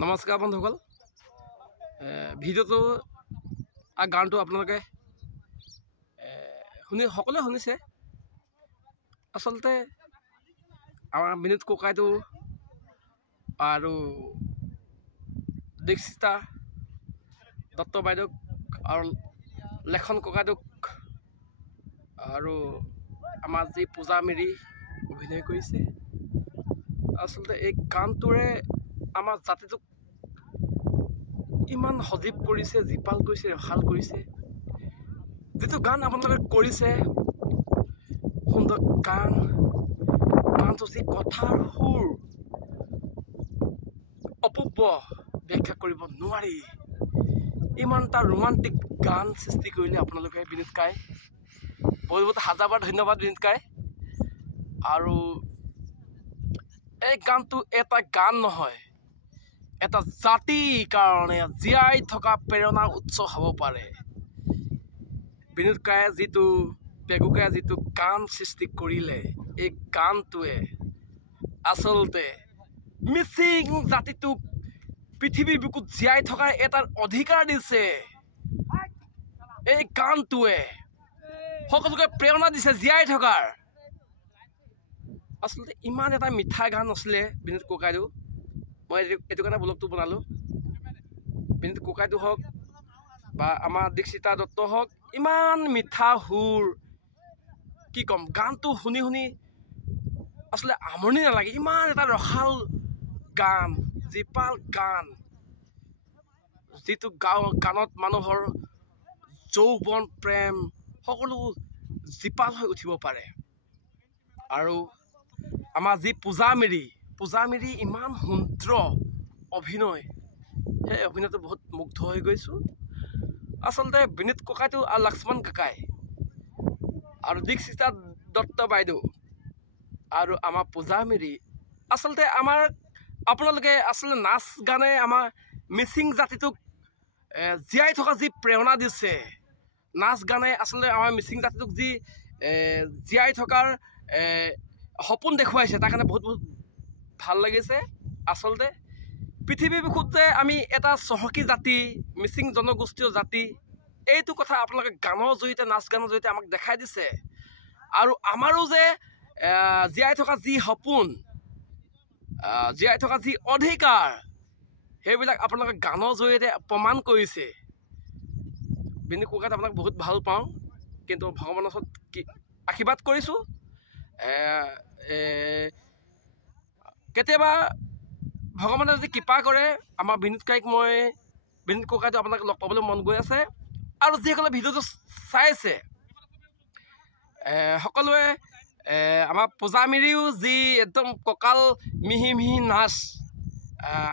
নমস্কাৰ বন্ধুসকল ভিডিঅ'টো গানটো আপোনালোকে সকলোৱে শুনিছে আচলতে আমাৰ বিনোদ ককাইটো আৰু দীক্ষিতা দত্ত বাইদেউক আৰু লেখন ককাইটোক আৰু আমাৰ যি পূজা মিৰি অভিনয় কৰিছে আচলতে এই গানটোৰে আমাৰ জাতিটোক ইমান সজীৱ কৰিছে জীপাল কৰিছে ৰসাল কৰিছে যিটো গান আপোনালোকে কৰিছে সুন্দৰ গানটো যি কথাৰ সুৰ অপূৰ্ব ব্যাখ্যা কৰিব নোৱাৰি ইমান এটা ৰোমান্টিক গান সৃষ্টি কৰিলে আপোনালোকে বিনোদ কাই বহুত বহুত হাজাৰবাৰ ধন্যবাদ বিনোদ কাই আৰু এই গানটো এটা গান নহয় এটা জাতিৰ কাৰণে জীয়াই থকা প্ৰেৰণাৰ উৎস হ'ব পাৰে বিনোদ কায়ে যিটো পেগুকায়ে যিটো গান সৃষ্টি কৰিলে এই গানটোৱে আচলতে মিচিং জাতিটোক পৃথিৱীৰ বুকুত জীয়াই থকাৰ এটা অধিকাৰ দিছে এই গানটোৱে সকলোকে প্ৰেৰণা দিছে জীয়াই থকাৰ আচলতে ইমান এটা মিঠা গান আছিলে বিনোদ ককাইটো মই এইটো কাৰণে ব্লগটো বনালোঁ বিনোদ ককাইটো হওক বা আমাৰ দীক্ষিতা দত্ত হওক ইমান মিঠা সুৰ কি ক'ম গানটো শুনি শুনি আচলতে আমনি নালাগে ইমান এটা ৰসাল গান জীপাল গান যিটো গানত মানুহৰ যৌৱন প্ৰেম সকলো জীপাল হৈ উঠিব পাৰে আৰু আমাৰ যি পূজা মিৰি ইমান সুন্দৰ অভিনয় সেই অভিনয়টো বহুত মুগ্ধ হৈ গৈছোঁ আচলতে বিনোদ ককাইটো আৰু লক্ষ্মণ কাকাই আৰু দীক্ষিতা দত্ত বাইদেউ আৰু আমাৰ পূজা মিৰি আচলতে আমাৰ আপোনালোকে আচলতে নাচ গানে আমাৰ মিচিং জাতিটোক জীয়াই থকা যি প্ৰেৰণা দিছে নাচ গানে আচলতে আমাৰ মিচিং জাতিটোক যি জীয়াই থকাৰ সপোন দেখুৱাইছে তাৰ কাৰণে বহুত বহুত ভাল লাগিছে আচলতে পৃথিৱীৰ বুকুত যে আমি এটা চহকী জাতি মিচিং জনগোষ্ঠীয় জাতি এইটো কথা আপোনালোকে গানৰ জৰিয়তে নাচ গানৰ জৰিয়তে আমাক দেখাই দিছে আৰু আমাৰো যে জীয়াই থকা যি সপোন জীয়াই থকা যি অধিকাৰ সেইবিলাক আপোনালোকে গানৰ জৰিয়তে প্ৰমাণ কৰিছে বিনোদ ককাইক আপোনাক বহুত ভাল পাওঁ কিন্তু ভগৱানৰ ওচৰত আশীৰ্বাদ কৰিছোঁ কেতিয়াবা ভগৱানে যদি কৃপা কৰে আমাৰ বিনোদ ককাইটো আপোনাক লগ পাবলৈ মন গৈ আছে আৰু যিসকলে ভিডিঅ'টো চাইছে সকলোৱে আমাৰ পূজা মিৰিও যি একদম কঁকাল মিহি নাচ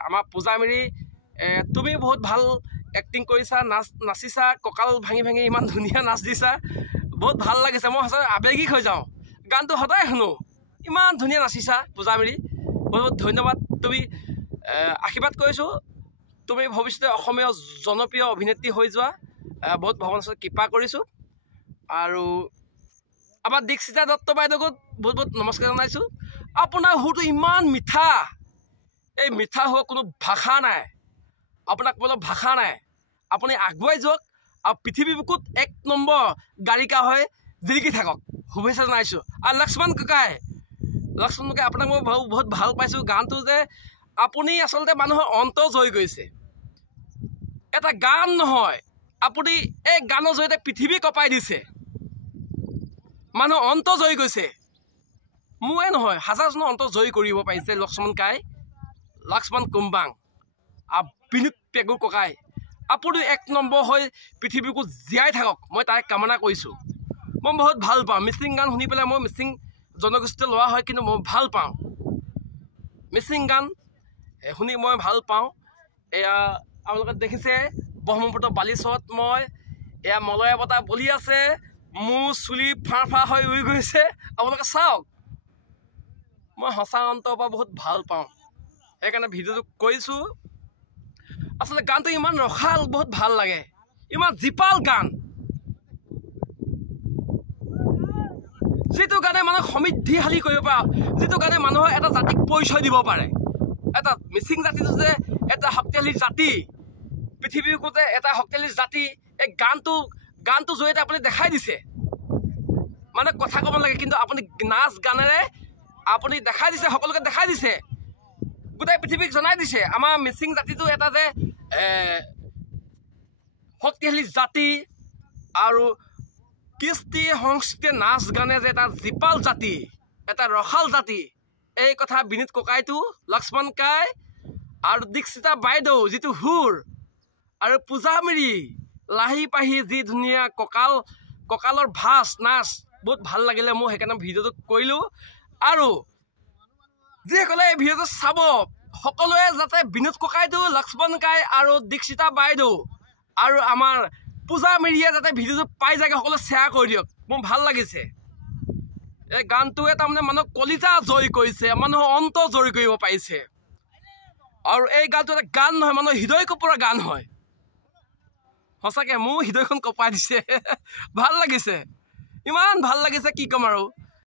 আমাৰ পূজা মিৰি তুমি বহুত ভাল এক্টিং কৰিছা নাচিছা কঁকাল ভাঙি ইমান ধুনীয়া নাচ দিছা বহুত ভাল লাগিছে মই সঁচাকৈ আৱেগিক হৈ যাওঁ গানটো সদায় শুনো ইমান ধুনীয়া নাচিছা পূজা মিৰি বহুত বহুত ধন্যবাদ তুমি আশীৰ্বাদ কৰিছোঁ তুমি ভৱিষ্যতে অসমীয়া জনপ্ৰিয় অভিনেত্ৰী হৈ যোৱা বহুত ভগৱানৰ ওচৰত কৃপা কৰিছোঁ আৰু আমাৰ দীক্ষিতা দত্ত বাইদেউক বহুত বহুত নমস্কাৰ জনাইছোঁ আপোনাৰ সুৰটো ইমান মিঠা এই মিঠা হোৱা কোনো ভাষা নাই আপোনাক ক'বলৈ ভাষা নাই আপুনি আগুৱাই যাওক আৰু পৃথিৱীৰ বুকুত 1 নম্বৰ গায়িকা হৈ জিলিকি থাকক শুভেচ্ছা জনাইছোঁ আৰু লক্ষ্মণ কাকাই আপোনাক মই বহুত ভাল পাইছোঁ গানটো যে আপুনি আচলতে মানুহৰ অন্তৰ জয় কৰিছে এটা গান নহয় আপুনি এই গানৰ জৰিয়তে পৃথিৱী কঁপাই দিছে মানুহৰ অন্তৰ জয় গৈছে মোৰে নহয় হাজাৰজনৰ অন্তৰ জয় কৰিব পাৰিছে লক্ষ্মণ কুম্বাং আৰু বিনোদ পেগু ককাই আপুনি 1 নম্বৰ হৈ পৃথিৱীকো জীয়াই থাকক মই তাই কামনা কৰিছোঁ মই বহুত ভাল পাওঁ মিচিং গান শুনি পেলাই মই মিচিং জনগোষ্ঠীয় লোৱা হয় কিন্তু মই ভাল পাওঁ মিচিং গান শুনি মই ভাল পাওঁ এয়া আপোনালোকে দেখিছে ব্ৰহ্মপুত্ৰ বালিচৰত মই এয়া মলয়া বতাহ বলি আছে মোৰ চুলি ফাঁ হৈ উৰি গৈছে আপোনালোকে চাওক মই সঁচা অন্তৰৰ পৰা বহুত ভাল পাওঁ সেইকাৰণে ভিডিঅ'টো কৰিছোঁ আচলতে গানটো ইমান ৰসাল বহুত ভাল লাগে ইমান জীপাল গান যিটো গানে মানুহক সমৃদ্ধিশালী কৰিব পাৰে, যিটো গানে মানুহৰ এটা জাতিক পৰিচয় দিব পাৰে। এটা মিচিং জাতিটো যে এটা শক্তিশালী জাতি, পৃথিৱীৰ বুকুতে এটা শক্তিশালী জাতি, এই গানটো জৰিয়তে আপুনি দেখাই দিছে। মানে কথা ক'ব লাগে, কিন্তু আপুনি নাচ গানেৰে আপুনি দেখাই দিছে, সকলোকে দেখাই দিছে, গোটেই পৃথিৱীক জনাই দিছে আমাৰ মিচিং জাতিটো এটা যে শক্তিশালী জাতি আৰু কৃষ্টি সংস্কৃতি নাচ গানে যে এটা জীপাল জাতি, এটা ৰসাল জাতি। এই কথা বিনীত ককাইটো, লক্ষ্মণ কাই আৰু দীক্ষিতা বাইদেউ যিটো সুৰ, আৰু পূজা মিৰি লাহি পাহি যি ধুনীয়া কঁকালৰ ভাজ নাচ, বহুত ভাল লাগিলে মোৰ, সেইকাৰণে ভিডিঅ'টো কৰিলোঁ। আৰু যিসকলে এই ভিডিঅ'টো চাব সকলোৱে যাতে বিনোদ ককাইটো, লক্ষ্মণ কাই আৰু দীক্ষিতা বাইদেউ আৰু আমাৰ পূজা মিৰিয়ে যাতে ভিডিঅ'টো পাই যায়গৈ, সকলোৱে শ্বেয়াৰ কৰি দিয়ক। মোৰ ভাল লাগিছে এই গানটোৱে, তাৰমানে মানুহক কলিজা জয় কৰিছে, মানুহৰ অন্ত জয় কৰিব পাৰিছে। আৰু এই গানটো এটা গান নহয়, মানুহৰ হৃদয় কপোৰা গান হয়। সঁচাকৈ মোৰ হৃদয়খন কঁপাই দিছে। ভাল লাগিছে, ইমান ভাল লাগিছে কি ক'ম আৰু।